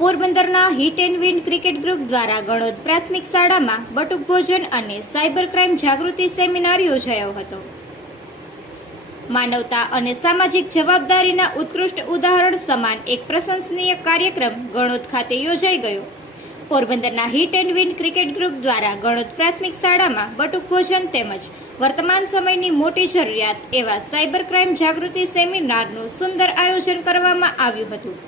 પોરબંદરના hit and win cricket group દ્વારા ગણોદ પ્રાથમિક શાળામાં બટુક ભોજન અને સાયબર ક્રાઇમ જાગૃતિ સેમિનાર યોજાયો હતો. માનવતા અને સામાજિક જવાબદારીના ઉત્કૃષ્ટ ઉદાહરણ સમાન એક પ્રશંસનીય કાર્યક્રમ ગણોદ ખાતે યોજાઈ ગયો. પોરબંદરના hit and win cricket group દ્વારા ગણોદ પ્રાથમિક શાળામાં બટુક ભોજન તેમજ વર્તમાન સમયની મોટી જરૂરિયાત એવા સાયબર ક્રાઇમ જાગૃતિ સેમિનારનું સુંદર આયોજન કરવામાં આવ્યું હતું.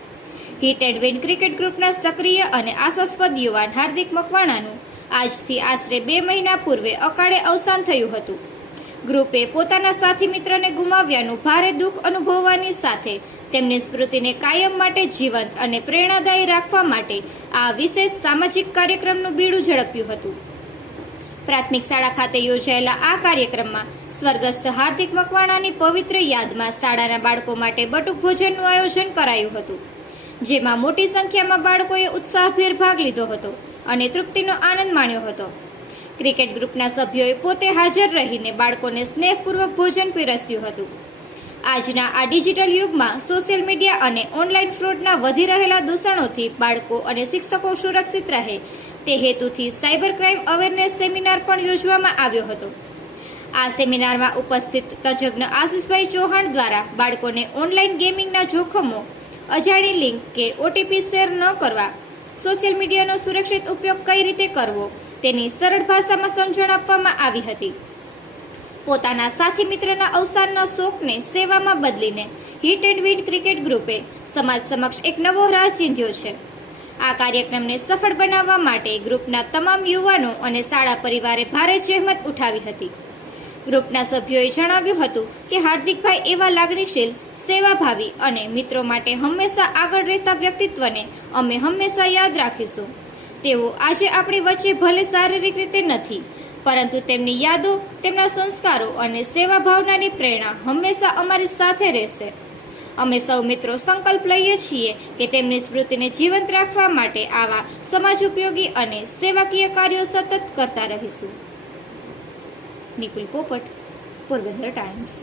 હિટ એન્ડ વિન ક્રિકેટ ગ્રુપના સક્રિય અને આશાસ્પદ યુવાન હાર્દિક મકવાણાનું આજથી આશરે 2 મહિના પૂર્વે અકાળે અવસાન થયું હતું. ગ્રુપે પોતાના સાથી મિત્રને ગુમાવ્યાનું ભારે દુઃખ અનુભવવાની સાથે તેમની સ્મૃતિને કાયમ માટે જીવંત અને પ્રેરણાદાયી રાખવા માટે આ વિશેષ સામાજિક કાર્યક્રમનું બીડું ઝડપ્યું હતું. પ્રાથમિક શાળા ખાતે યોજાયેલા આ કાર્યક્રમમાં સ્વર્ગસ્થ હાર્દિક મકવાણાની પવિત્ર યાદમાં શાળાના બાળકો માટે બટુક ભોજનનું આયોજન કરાયું હતું, જેમાં મોટી સંખ્યામાં બાળકોએ ઉત્સાહભેર ભાગ લીધો હતો અને તૃપ્તિનો આનંદ માણ્યો હતો. ક્રિકેટ ગ્રુપના સભ્યોએ પોતે હાજર રહીને બાળકોને સ્નેહપૂર્વક ભોજન પીરસ્યું હતું. આજના આ ડિજિટલ યુગમાં સોશિયલ મીડિયા અને ઓનલાઈન ફ્રોડના વધી રહેલા દૂષણોથી બાળકો અને શિક્ષકો સુરક્ષિત રહે તે હેતુથી સાયબર ક્રાઇમ અવેરનેસ સેમિનાર પણ યોજવામાં આવ્યો હતો. આ સેમિનારમાં ઉપસ્થિત તજજ્ઞ આશિષભાઈ ચૌહાણ દ્વારા બાળકોને ઓનલાઈન ગેમિંગના જોખમો, અજાણી લિંક કે ઓટીપી શેર ન કરવા, સોશિયલ મીડિયાનો સુરક્ષિત ઉપયોગ કઈ રીતે કરવો તેની સરળ ભાષામાં સમજણ આપવામાં આવી હતી. પોતાના સાથી મિત્રના અવસાનના શોકને સેવામાં બદલીને હિટ એન્ડ વિન ક્રિકેટ ગ્રુપે સમાજ સમક્ષ એક નવો રાહ ચીંધ્યો છે. આ કાર્યક્રમને સફળ બનાવવા માટે ગ્રુપના તમામ યુવાનો અને શાળા પરિવારે ભારે જહેમત ઉઠાવી હતી. ગ્રુપના સભ્યોએ જણાવ્યું હતું કે હાર્દિકભાઈ એવા લાગણીશીલ, સેવાભાવી અને મિત્રો માટે હંમેશા આગળ રહેતા વ્યક્તિત્વને અમે હંમેશા યાદ રાખીશું. તેઓ આજે આપણી વચ્ચે ભલે શારીરિક રીતે નથી, પરંતુ તેમની યાદો, તેમના સંસ્કારો અને સેવા ભાવનાની પ્રેરણા હંમેશા અમારી સાથે રહેશે. અમે સૌ મિત્રો સંકલ્પ લઈએ છીએ કે તેમની સ્મૃતિને જીવંત રાખવા માટે આવા સમાજ ઉપયોગી અને સેવાકીય કાર્યો સતત કરતા રહીશું. નિકુલ પોપટ, પોરબંદર ટાઈમ્સ.